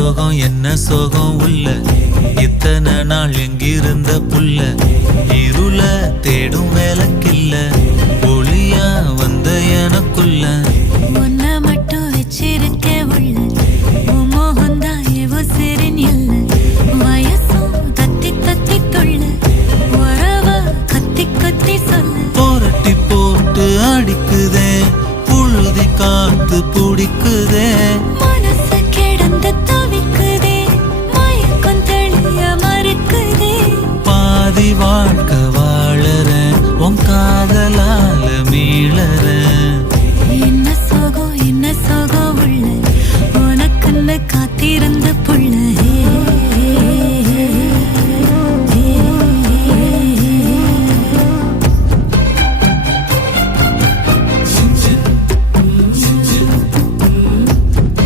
சோகம் என்ன சோகம் உள்ள இத்தனை நாள் எங்கிருந்த புள்ள இருள தேடும் வேலைக்கில்ல ஒளியா வந்த எனக்குள்ள